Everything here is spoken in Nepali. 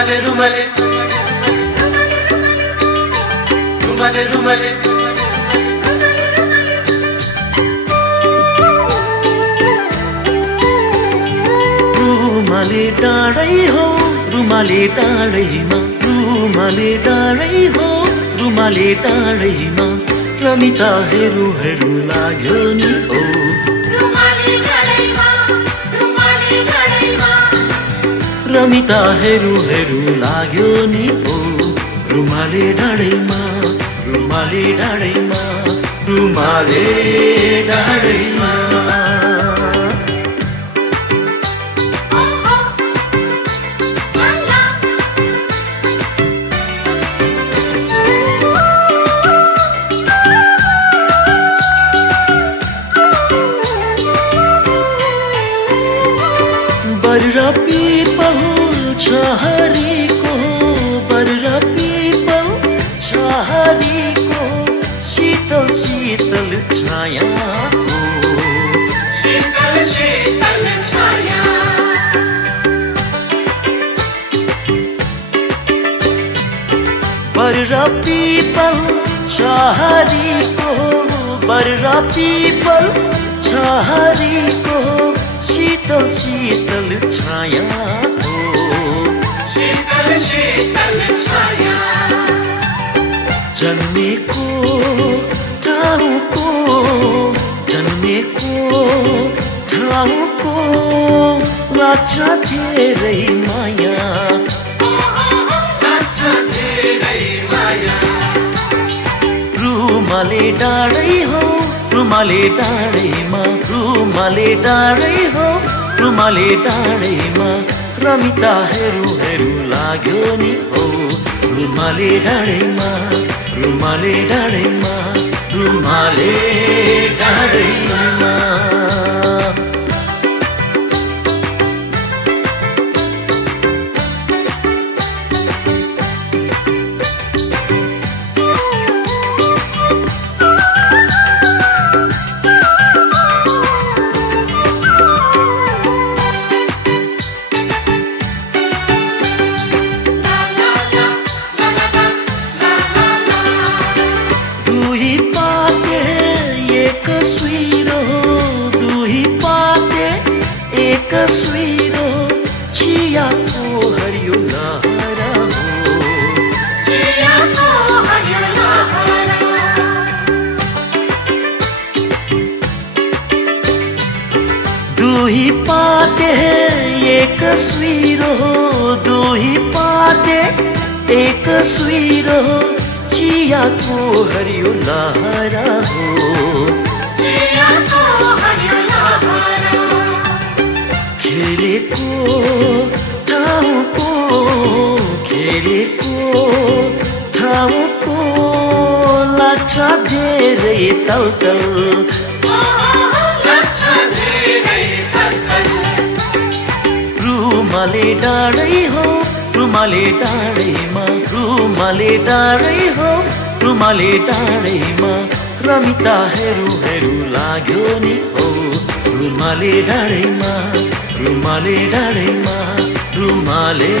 रुमाले रुमाले रुमाले रुमाले रुमाले डाँडै हो रुमाले डाँडैमा रुमाले डाँडै हो रुमाले डाँडैमा रमिता हेरु हेरु लाग्यो नि हो रुमाले डाँडैमा रमिता हेरु हेरु लाग्यो नि हो रुमाले डाँडैमा रुमाले डाँडैमा रुमाले डाँडैमा बर्रा पीपल छहरीको बर्रा पीपल छहरीको शीतल शीतल छाया शीतल शीतल छाया बर्रा पीपल छहरीको बर्रा पीपल छहरीको शीतल शीतल छाया शीतल शीतल छाया जन्मेको ठाउँको जन्मेको ठाउँको लाग्छ धेरै माया लाग्छ धेरै माया रुमाले डाँडै हो रुमाले डाँडैमा रुमाले डाँडै हो रुमाले डाँडैमा रमिता हेरु हेरु लाग्यो नि हो रुमाले डाँडैमा रुमाले डाँडैमा रुमाले डाँडैमा तस्वीरो चियाको हरियो लहरा हो चियाको हरियो लहरा दुही पाते एक सुइरो दुही पाते एक सुइरो चियाको हरियो लहरा हो चियाको हरियो लहरा खेलेको ठाउँको लाग्छ धेरै तलतल लाग्छ धेरै तलतल रुमाले डाँडै हो रुमाले डाँडैमा रुमाले डाँडै हो रुमाले डाँडैमा रमिता हेरु हेरु लाग्यो नि हो रुमाले डाँडैमा रुमाले डाँडैमा रुमाले